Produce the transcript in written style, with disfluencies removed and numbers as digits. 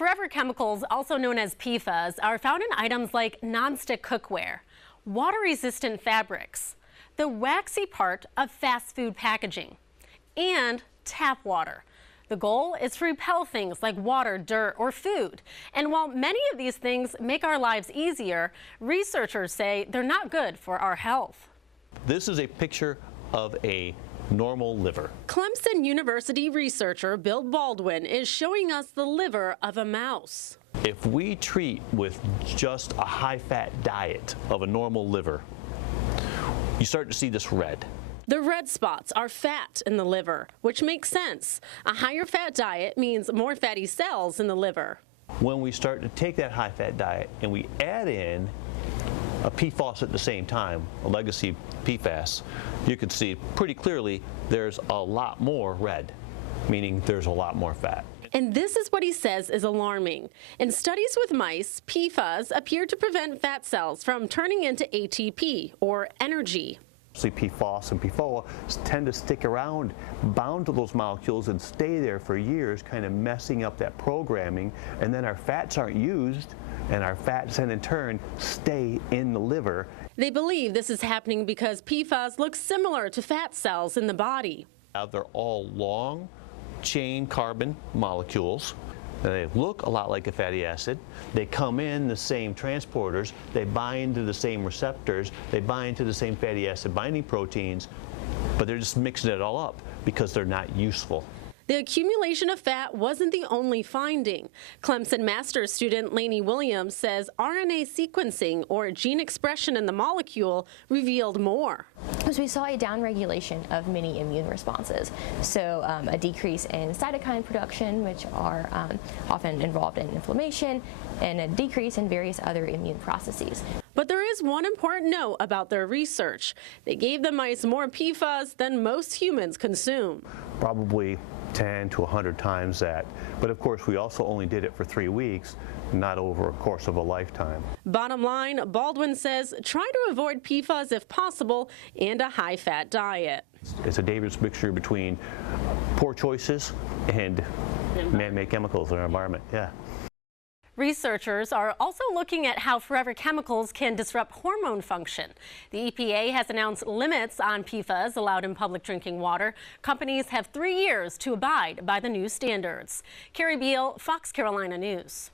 Forever chemicals, also known as PFAS, are found in items like nonstick cookware, water-resistant fabrics, the waxy part of fast food packaging, and tap water. The goal is to repel things like water, dirt, or food. And while many of these things make our lives easier, researchers say they're not good for our health. This is a picture of a normal liver. Clemson University researcher Bill Baldwin is showing us the liver of a mouse. If we treat with just a high-fat diet of a normal liver, you start to see this red. The red spots are fat in the liver, which makes sense. A higher fat diet means more fatty cells in the liver. When we start to take that high-fat diet and we add in a PFAS at the same time, a legacy PFAS, you can see pretty clearly there's a lot more red, meaning there's a lot more fat. And this is what he says is alarming. In studies with mice, PFAS appear to prevent fat cells from turning into ATP, or energy. PFAS and PFOA tend to stick around, bound to those molecules, and stay there for years, kind of messing up that programming, and then our fats aren't used, and our fats then in turn stay in the liver. They believe this is happening because PFAS look similar to fat cells in the body. They're all long chain carbon molecules. They look a lot like a fatty acid. They come in the same transporters. They bind to the same receptors. They bind to the same fatty acid binding proteins, but they're just mixing it all up because they're not useful. The accumulation of fat wasn't the only finding. Clemson master's student Lainey Williams says RNA sequencing, or gene expression in the molecule, revealed more. So we saw a downregulation of many immune responses. So a decrease in cytokine production, which are often involved in inflammation, and a decrease in various other immune processes. But there is one important note about their research. They gave the mice more PFAS than most humans consume. Probably 10 to 100 times that. But of course, we also only did it for 3 weeks, not over a course of a lifetime. Bottom line, Baldwin says try to avoid PFAS if possible and a high-fat diet. It's a dangerous mixture between poor choices and man-made chemicals in our environment. Yeah. Researchers are also looking at how forever chemicals can disrupt hormone function. The EPA has announced limits on PFAS allowed in public drinking water. Companies have 3 years to abide by the new standards. Kari, Fox Carolina News.